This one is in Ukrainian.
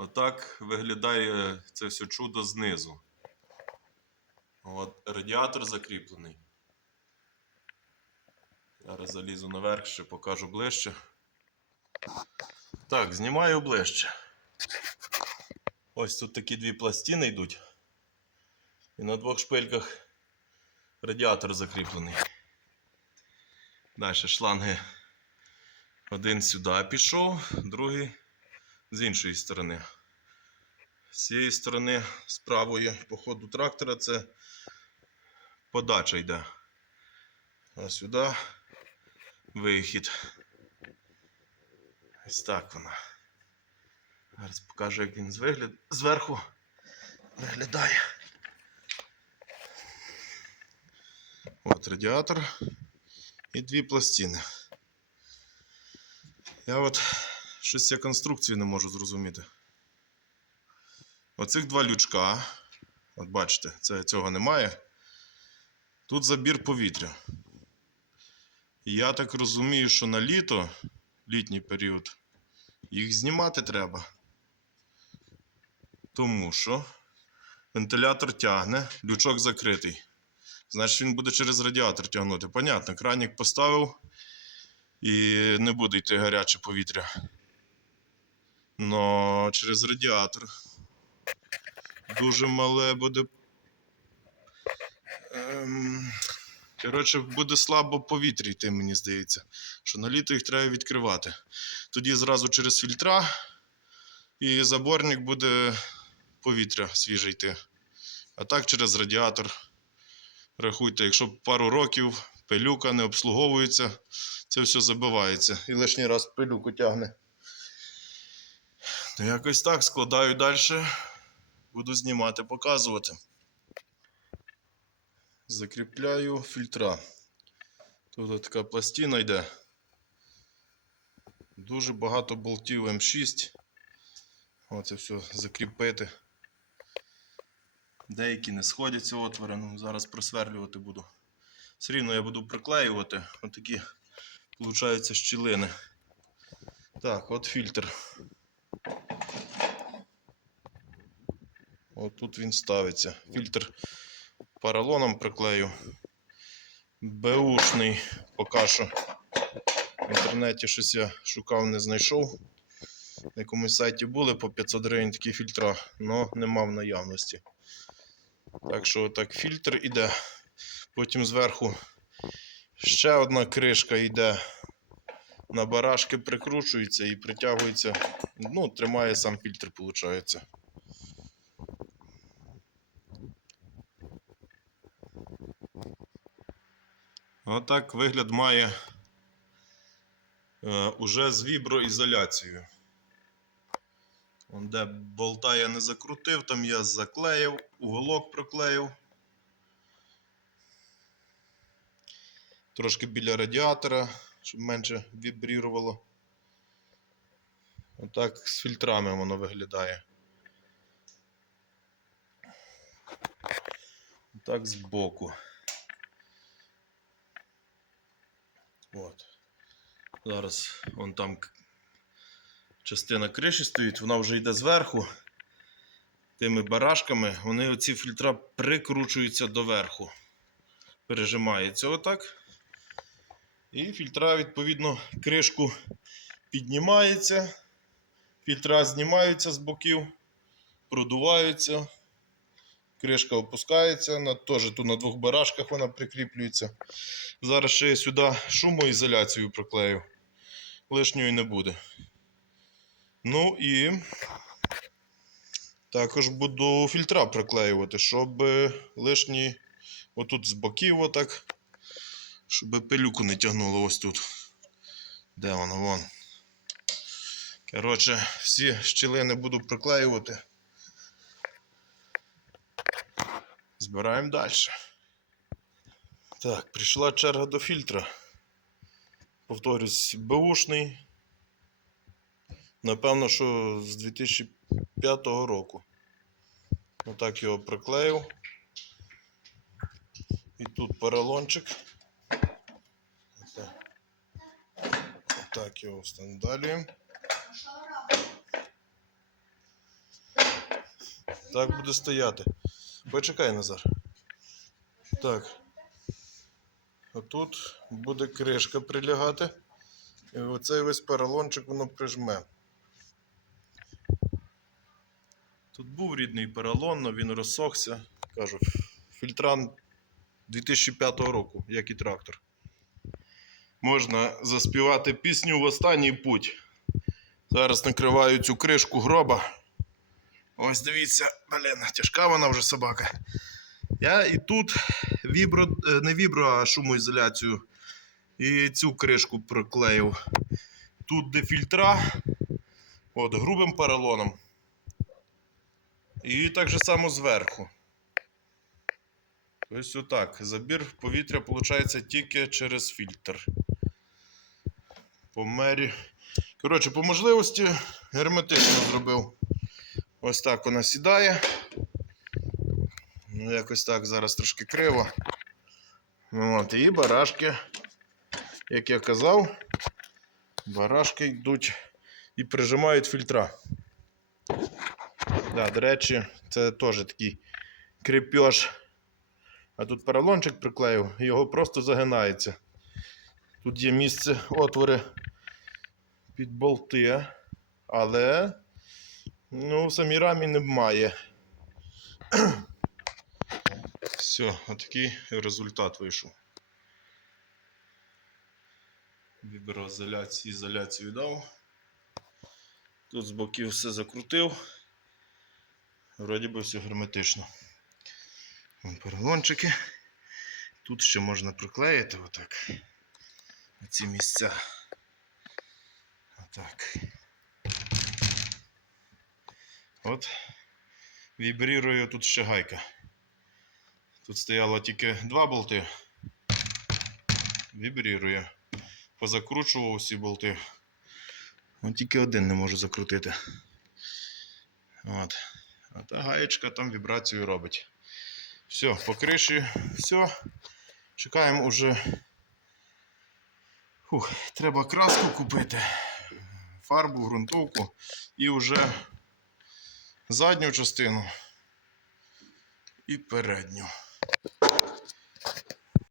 Отак виглядає це все чудо знизу. От радіатор закріплений. Зараз залізу наверх, ще покажу ближче. Так, знімаю ближче. Ось тут такі дві пластини йдуть. І на двох шпильках радіатор закріплений. Далі шланги. Один сюди пішов, другий з іншої сторони. З цієї сторони, з правої по ходу трактора, це подача йде. А сюди вихід. Ось так вона. Зараз покажу, як він з вигляд... зверху виглядає. От радіатор і дві пластини. Я от щось я конструкцію не можу зрозуміти. Оцих два лючка. От бачите, це, цього немає. Тут забір повітря. Я так розумію, що на літо, літній період, їх знімати треба. Тому що вентилятор тягне, лючок закритий. Значить, він буде через радіатор тягнути. Понятно, кранік поставив і не буде йти гаряче повітря. Но через радіатор дуже мале буде. Ем... Коротше, буде слабо повітря йти, мені здається. Що на літо їх треба відкривати. Тоді зразу через фільтра і заборник буде повітря свіже йти. А так через радіатор. Рахуйте, якщо пару років пилюка не обслуговується, це все забивається. І лишній раз пилюку тягне. То якось так складаю далі. Буду знімати, показувати. Закріпляю фільтра. Тут така пластина йде. Дуже багато болтів М6. Оце все закріпити. Деякі не сходяться отвори, ну зараз просверлювати буду. Все рівно я буду приклеювати. Отакі, виходить, щілини. Так, от фільтр. От тут він ставиться. Фільтр поролоном приклею. Беушний поки що. В інтернеті щось я шукав, не знайшов. На якомусь сайті були по 500 гривень такі фільтра, але нема в наявності. Так що так фільтр іде. Потім зверху ще одна кришка йде. На барашки прикручується і притягується. Ну, тримає сам фільтр, виходить. Отак вигляд має е, уже з віброізоляцією. Де болта я не закрутив, там я заклеїв, уголок проклеїв. Трошки біля радіатора, щоб менше вібрірувало. Отак з фільтрами воно виглядає. Так збоку. От. Зараз вон там частина криші стоїть, вона вже йде зверху. Тими барашками вони оці фільтра прикручуються доверху. Пережимається отак. І фільтра, відповідно, кришку піднімається, фільтра знімаються з боків, продуваються. Кришка опускається, на, теж тут на двох барашках вона прикріплюється. Зараз ще я сюди шумоізоляцію проклею. Лишньої не буде. Ну і також буду фільтра приклеювати, щоб е, лишні отут з боків отак, щоб пилюку не тягнуло ось тут. Де воно вон? Коротше, всі щілини буду приклеювати. Збираємо далі. Так, прийшла черга до фільтра. Повторюсь, беушний. Напевно, що з 2005 року. Отак його приклеїв. І тут поролончик. Отак. Отак його встановлюємо. Так буде стояти. Почекай, Назар. Так. Отут буде кришка прилягати. І оцей весь поролончик воно прижме. Тут був рідний поролон, але він розсохся. Кажу, фільтран 2005 року, як і трактор. Можна заспівати пісню в останній путь. Зараз накриваю цю кришку гроба. Ось дивіться, блін, тяжка вона вже собака. Я і тут вібро, е, не вібро, а шумоізоляцію. І цю кришку приклеїв. Тут де фільтра, от, грубим поролоном. І так же само зверху. Ось отак. Забір повітря виходить тільки через фільтр. По мері. Коротше, по можливості герметично зробив. Ось так вона сідає. Ну, якось так зараз трошки криво. От, і барашки, як я казав, барашки йдуть і прижимають фільтра. Да, до речі, це теж такий крепеж. А тут поролончик приклеїв, його просто загинається. Тут є місце, отвори під болти, але ну, в самій рамі немає. Все, отакий результат вийшов. Віброізоляцію ізоляцію дав. Тут з боків все закрутив. Вроді би все герметично. Вон поролончики. Тут ще можна приклеїти отак. На ці місця. Отак. От. Вібрірує тут ще гайка. Тут стояло тільки два болти. Вібрірує. Позакручував всі болти. От тільки один не можу закрутити. От. А та гаєчка там вібрацію робить. Все, по криші, все. Чекаємо уже. Фух, треба краску купити, фарбу, ґрунтовку і вже задню частину і передню.